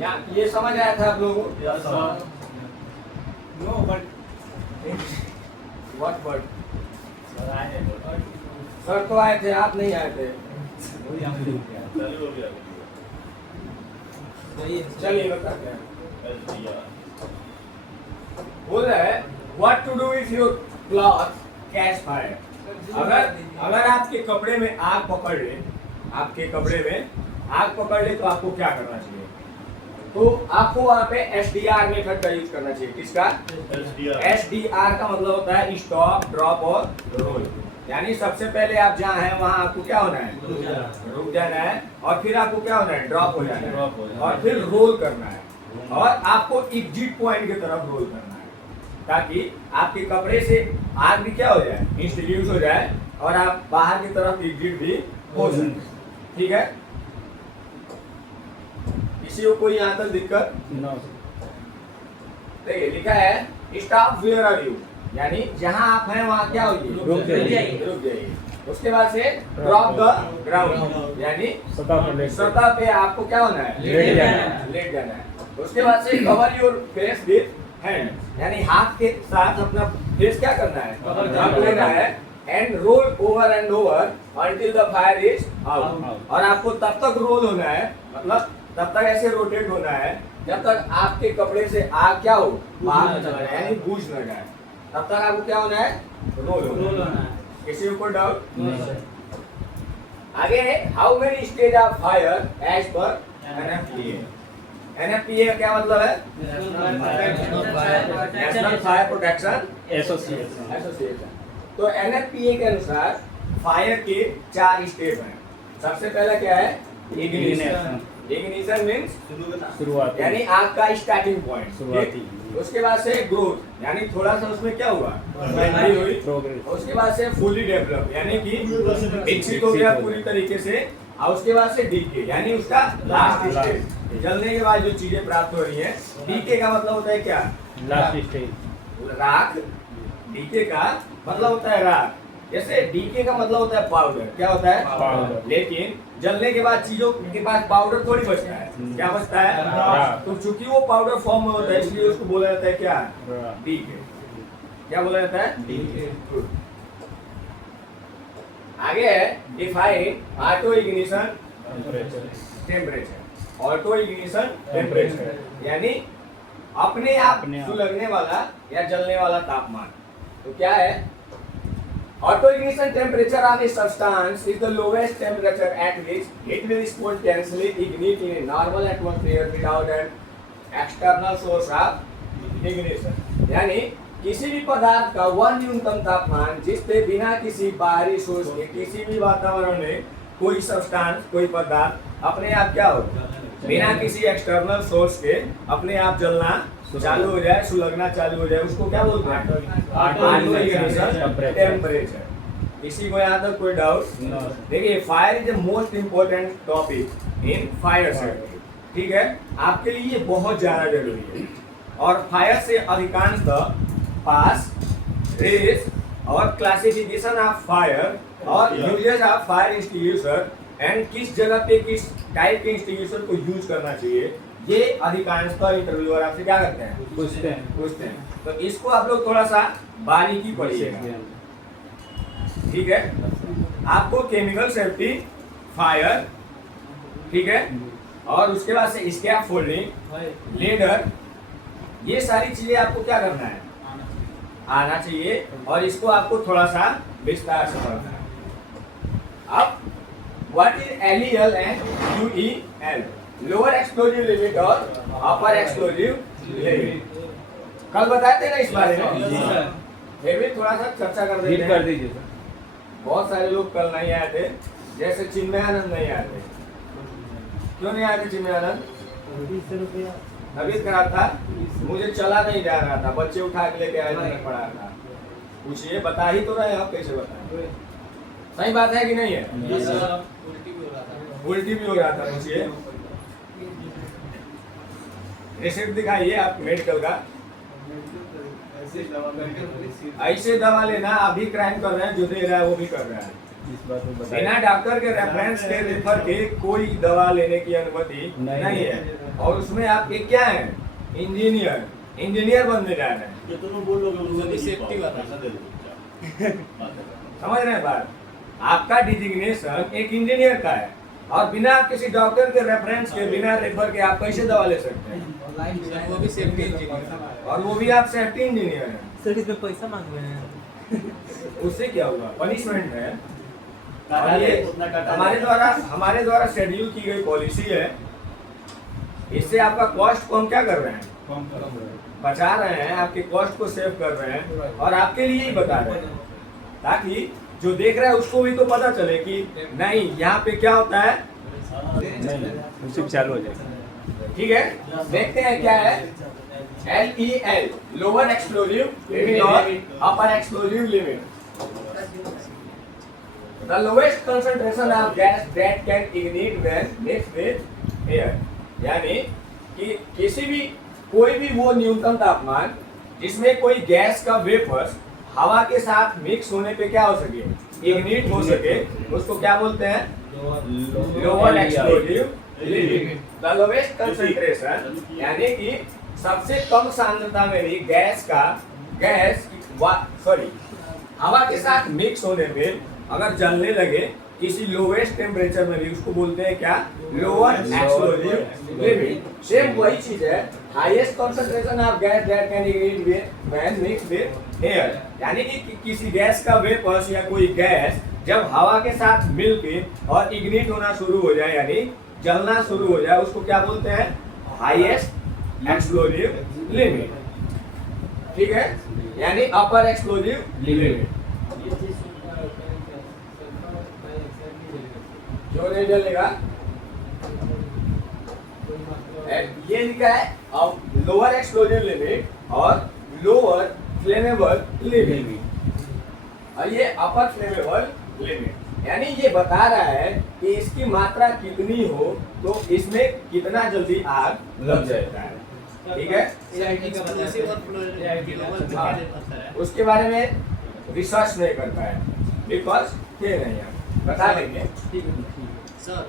या ये समझ आया था आप लोगों को? No but what but sir तो आए थे, आप नहीं आए थे। चलिए बताते हैं। बोल रहा है what to do if your cloth catch fire. अगर आपके कपड़े में आग पकड़ ले, आपके कपड़े में आग पकड़ ले तो आपको क्या करना चाहिए? तो आपको वहां पे SDR मेथड का यूज करना चाहिए। किसका? SDR का मतलब होता है स्टॉप, ड्रॉप और रोल। यानी सबसे पहले आप जहाँ हैं वहाँ आपको क्या होना है? रुक जाना है। और फिर आपको क्या होना है? ड्रॉप हो जाना है। और फिर रोल करना है। और आपको एग्जिट पॉइंट की तरफ रोल करना है, ताकि आपके कपड़े से आग भी क्या हो जाए? इंस्टिट्यूट हो जाए और आप बाहर की तरफ एग्जिट भी हो सके। ठीक है? किसी को कोई यहाँ तक दिक्कत? देखिए लिखा है स्टॉप वेयर आर यू, यानी जहां आप हैं वहां क्या होगी? रुक जाइए। उसके बाद से ड्रॉप द ग्राउंड, यानी सतह पे आपको क्या होना है? लेट जाना है। उसके बाद से cover your face with hand, यानी हाथ के साथ अपना फेस क्या करना है? ढक लेना है। And roll over and over until the fire is out, और आपको तब तक रोल होना है, मतलब तब तक ऐसे रोटेट होना है जब तक आपके कपड़े से आग क्या हो? बाहर न चला जाए, यानी बुझ न जाए। तब तक आपको क्या होना है? रोल होना है। किसी को कोई डाउट? आगे how many stage of fire as per NFPA। NFPA का क्या मतलब है? National fire protection association. तो NFPA के अनुसार फायर के 4 स्टेप हैं। सबसे पहला क्या है? इग्निशन। इग्निशन मीन्स शुरुआत, यानी आग का स्टार्टिंग पॉइंट। उसके बाद से ग्रोथ, यानी थोड़ा सा उसमें क्या हुआ? वृद्धि हुई। उसके बाद से फुली डेवलप, यानी कि विकसित हो गया पूरी तरीके से। और उसके बाद से डीके, यानी उसका लास्ट स्टेज। जलने के बाद जो चीजें प्राप्त हो रही है। डीके का मतलब होता है क्या? Last stage. राख। डीके का मतलब होता है राख। जैसे डीके का मतलब होता है पाउडर। क्या होता है? पाउडर। लेकिन जलने के बाद चीजों के पास पाउडर थोड़ी बचता है। क्या बचता है? राख। तो चूंकि वो पाउडर फॉर्म में होता है, इसलिए उसको बोला जाता है क्या? डीके। क्या बोला जाता है? डीके। आगे है define auto ignition temperature. Auto ignition temperature, यानी अपने आप सुलगने वाला या जलने वाला तापमान। तो क्या है? Auto ignition temperature of a substance is the lowest temperature at which it will spontaneously ignite in a normal atmosphere without an external source of ignition। यानी किसी भी पदार्थ का वह न्यूनतम तापमान जिस पे बिना किसी बाहरी सोर्स के, किसी भी वातावरण में कोई सब्सटेंस, कोई पदार्थ अपने आप क्या हो? बिना किसी एक्सटर्नल सोर्स के अपने आप जलना चालू हो जाए, सुलगना चालू हो जाए, उसको क्या बोलते हैं? Auto ignition temperature. इसी को यहाँ तक कोई डाउट? देखिए fire is the most important topic in fire safety. ठीक है, आपके लिए ये बहुत ज्यादा जरूरी है। और फायर से अधिकांश पास, रेस और क्लासिफिकेशन ऑफ फायर और uses of fire extinguisher and किस जगह पे किस टाइप के एक्सटिंग्विशर को यूज करना चाहिए, ये अधिकांशतः इंटरव्यूअर आपसे क्या करते हैं? पूछते हैं। तो इसको आप लोग थोड़ा सा बारीकी पढ़िएगा। ठीक है, आपको केमिकल सेफ्टी, फायर, ठीक है, और उसके बाद से स्कैप फोल्डिंग, लेडर, ये सारी चीजें आपको क्या करना है? आना चाहिए। और इसको आपको थोड़ा सा विस्तार से पढ़ना है। अब what is LEL and UEL? Lower explosive limit और अपर एक्सप्लोजिव लिमिट। कल बताए थे ना इस बारे में? फिर भी थोड़ा सा चर्चा कर देते हैं। बहुत सारे लोग कल नहीं आए थे, जैसे चिन्मयानंद नहीं आए थे। क्यों नहीं आए थे चिन्मयानंद? तबीयत खराब था, मुझे चला नहीं जा रहा था, बच्चे उठा के लेके आए थे, पढ़ा था। पूछिए, बता ही तो रहे आप, कैसे बताएं? सही बात है कि नहीं है? उल्टी भी हो रहा था। पूछिए, रिसिप्ट दिखाइए आप मेडिकल का। ऐसे दवा लेना, अभी क्राइम कर रहे हैं, जो दे रहा है वो भी कर रहा है। इस बात को बिना डॉक्टर के रेफरेंस के रेफर के कोई दवा लेने की अनुमति नहीं है। और उसमें आपके क्या है, इंजीनियर बनने जा रहे हैं। ये तो मैं बोल लोगे वो भी सेफ्टी वाला। पैसा दे दो। समझ रहे हैं बात? आपका डिजिग्नेशन एक इंजीनियर का है और बिना किसी डॉक्टर के रेफरेंस के, बिना रेफर के आप कैसे दवा ले सकते हैं? वो भी सेफ्टी इंजीनियर। और वो भी आप सेफ्टी इंजीनियर हैं। सर इसमें पैसा मांग रहे हैं। उससे क्या हुआ? पनिशमेंट है। काटा और ये ले, उतना काटा ले। हमारे द्वारा शेड्यूल की गई पॉलिसी है। इससे आपका कॉस्ट को हम क्या कर रहे हैं? कम कम बचा रहे हैं, आपके कॉस्ट को सेव कर रहे हैं और आपके लिए ही बता रहे हैं, ताकि जो देख रहा है उसको भी तो पता चले कि नहीं यहाँ पे क्या होता है। नहीं उसी चालू हो जाएगा। ठीक है, देखते हैं क्या है। LEL लोअर एक्सप्लोजिव लिमिट और upper explosive limit. The lowest concentration of gas that can ignite when mixed with air, यानी कि किसी भी कोई भी वो न्यूनतम तापमान जिसमें कोई गैस का वेपर्स हवा के साथ मिक्स होने पे क्या हो सके, इग्निट हो सके, उसको क्या बोलते हैं? Lower explosive limit. The lowest concentration यानी कि सबसे कम सांद्रता में भी हवा के साथ मिक्स होने पे अगर जलने लगे किसी लोवेस्ट टेम्परेचर में भी, उसको बोलते हैं क्या? Lower explosive limit. सेम वही चीज है, highest concentration of gas that can ignite when mixed with air, यानी कि किसी गैस का वेपर्स या कोई गैस जब हवा के साथ मिलके और इग्निट होना शुरू हो जाए, यानी जलना शुरू हो जाए, उसको क्या बोलते हैं? Highest explosive limit. ठीक है, यानी अपर एक्सप्लोजिव लिमिट। जो नहीं जलेगा ये लिखा है लोअर एक्सप्लोजिव लिमिट और लोअर फ्लेमेबल लिमिट और ये अपर फ्लेमेबल लिमिट, यानी ये बता रहा है कि इसकी मात्रा कितनी हो तो इसमें कितना जल्दी आग लग जाता है। ठीक है, एक्सप्लोसिव और फ्लेमेबल हाँ, उसके बारे में रिसर्च नहीं करता है बिकॉज ये नहीं है, बता देंगे। सर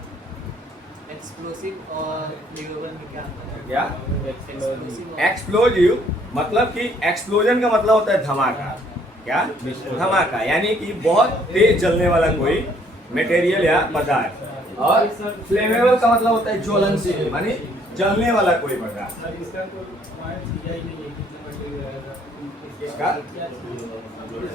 एक्सप्लोसिव और फ्लेमेबल में क्या अंतर है? क्या? एक्सप्लोसिव एक्सप्लोजिव मतलब कि एक्सप्लोजन का मतलब होता है धमाका। क्या? धमाका, यानी कि बहुत तेज जलने वाला कोई मटेरियल या पदार्थ। और फ्लेमेबल का मतलब होता है ज्वलनशील, मानी जलने वाला कोई पदार्थ। इसका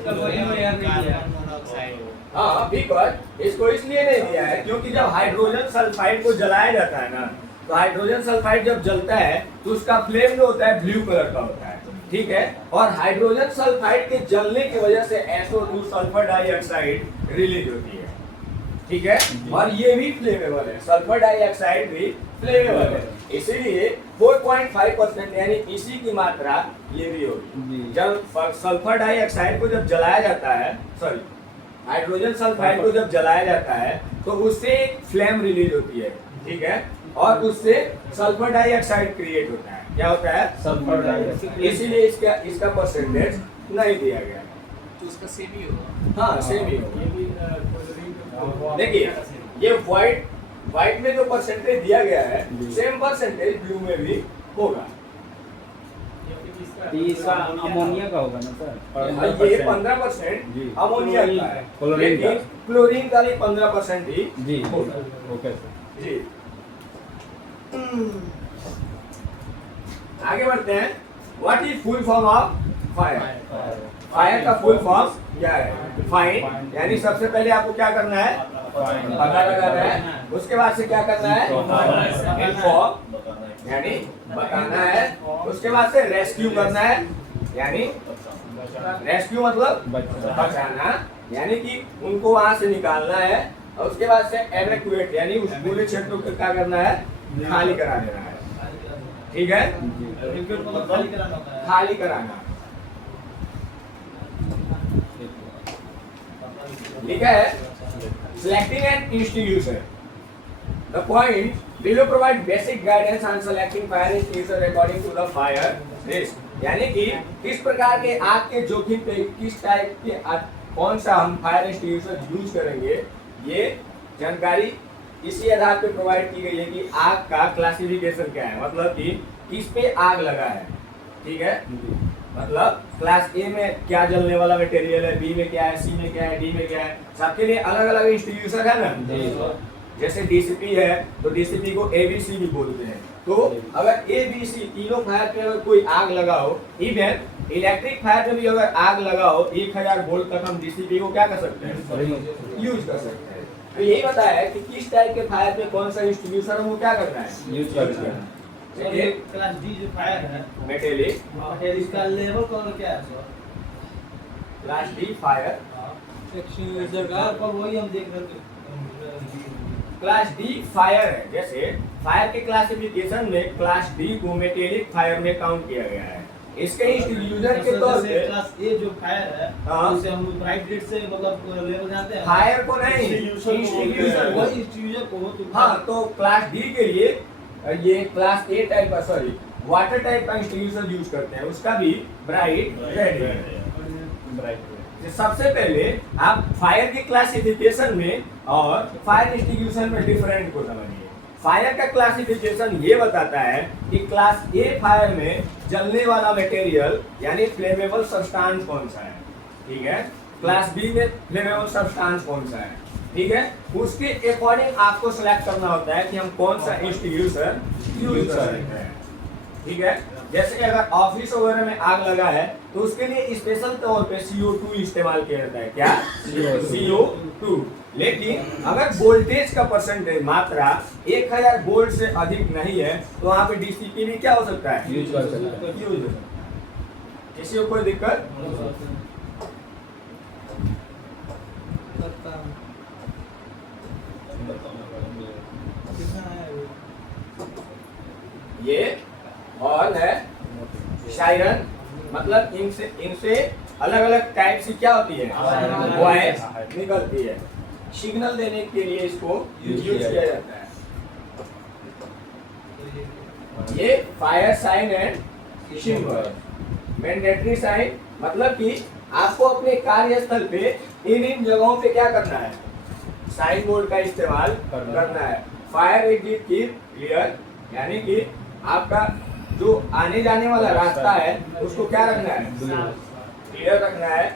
कार्बन मोनोऑक्साइड। हाँ, बिकॉज इसको इसलिए नहीं दिया है क्योंकि जब हाइड्रोजन सल्फाइड को जलाया जाता है ना, तो हाइड्रोजन सल्फाइड जब जलता है तो उसका फ्लेम जो होता है ब्लू कलर का होता है। ठीक है, और हाइड्रोजन सल्फाइड के जलने की वजह से SO2 सल्फर डाइऑक्साइड रिलीज होती है। ठीक है, और ये भी फ्लेमेबल है, सल्फर डाइऑक्साइड भी फ्लेमेबल है, इसीलिए 4.5% यानी इसी की मात्रा ये भी होगी। जब सल्फर डाइऑक्साइड को जब जलाया जाता है, सॉरी हाइड्रोजन सल्फाइड को जब जलाया जाता है तो उससे एक फ्लेम रिलीज होती है। ठीक है, और उससे सल्फर डाइऑक्साइड क्रिएट होता है। क्या होता है? Sulphur dioxide. इसीलिए इसका परसेंटेज नहीं दिया गया। तो उसका सेम ही होगा। हाँ, सेम ही होगा। देखिए ये व्हाइट में जो परसेंटेज दिया गया है सेम परसेंटेज ब्लू में भी होगा। इसका अमोनिया का होगा ना सर? ये 15% जी। अमोनिया का है, क्लोरीन का। लेकिन क्लोरीन का भी 15% ही जी होगा। Okay sir. जी, आगे बढ़ते हैं। What is full form of fire? Fire का फुल फॉर्म क्या है? फाइंड, यानी सबसे पहले आपको क्या करना है? पता लगाना है। उसके बाद से क्या करना है? इन्फॉर्म, यानी बताना है। उसके बाद से रेस्क्यू करना है, यानी रेस्क्यू मतलब बचाना, यानी कि उनको वहां से निकालना है। और उसके बाद से एवैक्यूएट, यानी उस पूरे क्षेत्र को क्या करना है? खाली करा देना है। ठीक है, खाली कराना। ठीक है, selecting an institution. The point below provide basic guidance on selecting fire extinguisher according to the fire risk. यानी कि किस प्रकार के आग के जोखिम पे किस टाइप के कौन सा हम फायर एक्सटिंग्विशर यूज करेंगे, ये जानकारी इसी आधार पे प्रोवाइड की गई है कि आग का क्लासिफिकेशन क्या है, मतलब कि किस पे आग लगा है। ठीक है, मतलब क्लास ए में क्या जलने वाला मटेरियल है, बी में क्या है, सी में क्या है, डी में क्या है, सबके लिए अलग अलग एक्सटिंग्विशर है ना। जैसे डीसीपी है तो डीसीपी को एबीसी भी बोलते हैं। तो अगर एबीसी तीनों फायर पे अगर कोई आग लगा हो, इवन इलेक्ट्रिक फायर में भी अगर आग लगा हो 1000 वोल्ट तक, हम डीसीपी को क्या कर सकते हैं, यूज कर सकते हैं। तो यही बताया है कि किस टाइप के फायर पे कौन सा एक्सटिंग्विशर हमको क्या करना है, यूज करना है। ये क्लास डी जो फायर है, मेटेलिक इसका लेवल कौन क्या है sir? Class D fire, extinguisher का आपका वही हम देख रहे थे। क्लास डी फायर है। जैसे फायर के क्लासिफिकेशन में क्लास डी को मेटेलिक फायर में काउंट किया गया है। इसके एक्सटिंग्विशर के तौर पे क्लास ए जो फायर है, हाँ। उसे हम ब्राइट रेड से मतलब लेवल जानते हैं। फायर को नहीं, एक्सटिंग्विशर को। वही एक्सटिंग्विशर को हो तो हाँ, तो क्लास डी के लिए ये क्लास ए टाइप का, सॉरी वाटर टाइप का एक्सटिंग्विशर यूज करते हैं, उसका भी ब्राइट रेड है। सबसे पहले आप फायर के क्लासिफिकेशन में और फायर एक्सटिंग्विशर में डिफरेंट को समझिए। फायर का क्लासिफिकेशन ये बताता है कि क्लास ए फायर में जलने वाला मटेरियल यानी फ्लेमेबल सब्सटेंस कौन सा है। ठीक है, क्लास बी में फ्लेमेबल सब्सटेंस कौन सा है। ठीक है, उसके अकॉर्डिंग आपको सिलेक्ट करना होता है कि हम कौन सा एक्सटिंग्विशर यूज कर रहे हैं। ठीक है, जैसे अगर ऑफिस वगैरह में आग लगा है तो उसके लिए स्पेशल तौर पे CO2 इस्तेमाल किया जाता है। क्या? CO2। लेकिन अगर वोल्टेज का परसेंटेज मात्रा 1000 वोल्ट से अधिक नहीं है तो वहाँ पे डीसीपी भी क्या हो सकता है, यूज कर सकता है। यूज किसी को कोई दिक्कत? ये हॉर्न है, सायरन, मतलब इनसे अलग अलग टाइप से क्या होती है, वॉइस निकलती है। सिग्नल देने के लिए इसको यूज किया जाता है। ये fire sign and symbol, mandatory sign, मतलब कि आपको अपने कार्यस्थल पे इन जगहों पे क्या करना है, साइन बोर्ड का इस्तेमाल करना है। फायर एग्जिट कीप क्लियर, यानी कि आपका जो आने जाने वाला रास्ता है उसको क्या रखना है, क्लियर रखना है।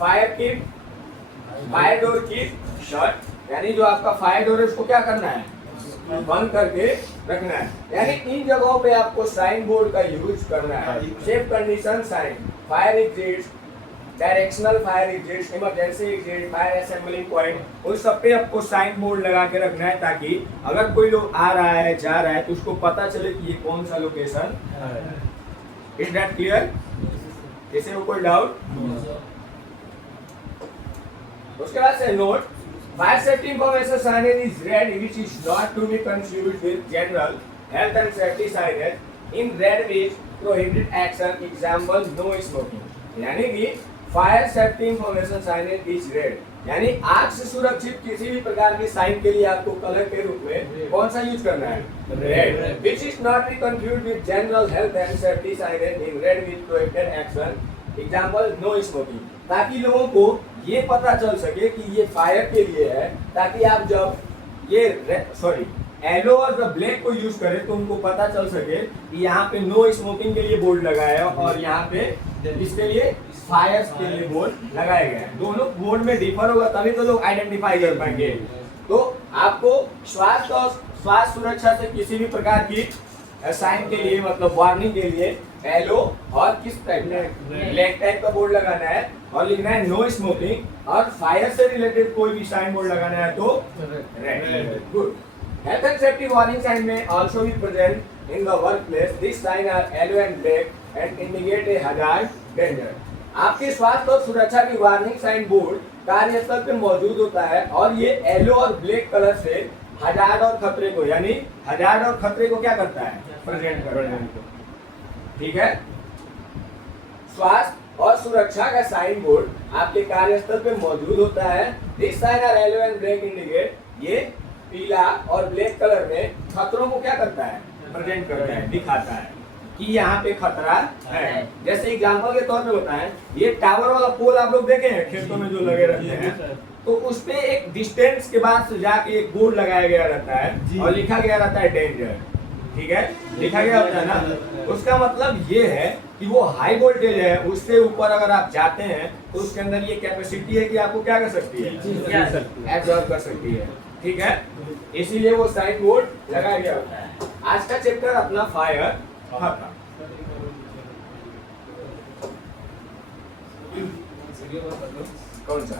Fire keep, fire door keep shut, यानी जो आपका फायर डोर है उसको क्या करना है, बंद करके रखना है। यानी इन जगहों पे आपको साइन बोर्ड का यूज करना है। Safe condition sign, fire exit, directional fire exit, emergency exit, fire assembling point, उन सब पे आपको साइन बोर्ड लगा के रखना है ताकि अगर कोई लोग आ रहा है जा रहा है तो उसको पता चले कि ये कौन सा लोकेशन है। Is that clear? किसी को कोई डाउट? उसके बाद से note, fire safety information signage is red which is not to be confused with general health and safety signage. In red which prohibited action, example no smoking. यानी कि fire safety information signage is red, यानी आग से सुरक्षित किसी भी प्रकार के साइन के लिए आपको कलर के रूप में कौन सा यूज करना है, red. Which is not be confused with general health and safety signage. In red which prohibited action, example no smoking, ताकि लोगों को ये पता चल सके कि ये फायर के लिए है, ताकि आप जब ये येलो और ब्लैक को यूज करें तो उनको पता चल सके कि यहाँ पे नो स्मोकिंग के लिए बोर्ड लगाया है और यहाँ पे इसके लिए फायर्स के लिए बोर्ड लगाए गए हैं। दोनों बोर्ड में डिफर होगा तभी तो लोग आइडेंटिफाई कर पाएंगे। तो आपको स्वास्थ्य और स्वास्थ्य सुरक्षा से किसी भी प्रकार की साइन के लिए, मतलब वार्निंग के लिए येलो और किस टाइप ब्लैक टाइप का बोर्ड लगाना है और लिखना है नो स्मोकिंग, और फायर से रिलेटेड कोई भी साइन बोर्ड लगाना है तो red. Good. Health and safety warning sign may also be present in the workplace. These signs are yellow and black and indicate a hazard, danger. आपके स्वास्थ्य और सुरक्षा की वार्निंग साइन बोर्ड कार्यस्थल पे मौजूद होता है और ये येलो और ब्लैक कलर से हजार्ड और खतरे को, यानी हजार्ड और खतरे को क्या करता है, प्रेजेंट करता है। ठीक है, स्वास्थ्य और सुरक्षा का साइन बोर्ड आपके कार्यस्थल पे मौजूद होता है। This sign are yellow and black indicate, ये पीला और ब्लैक कलर में खतरों को क्या करता है, प्रेजेंट करता है, दिखाता है। कि यहाँ पे खतरा है। जैसे एग्जांपल के तौर पे बताएं, ये टावर वाला पोल आप लोग देखे हैं खेतों में जो लगे रहते हैं, तो उस पे एक डिस्टेंस के बाद से जाके एक बोर्ड लगाया गया रहता है और लिखा गया रहता है डेंजर, ठीक है, लिखा गया होता है ना। उसका मतलब ये है कि वो हाई वोल्टेज है, उससे ऊपर अगर आप जाते हैं तो उसके अंदर ये कैपेसिटी है कि आपको क्या कर सकती है, एब्जॉर्ब कर सकती है, ठीक है। इसीलिए वो साइन बोर्ड लगाया गया होता है। आज का चैप्टर अपना फायर खत्म। कौन सा?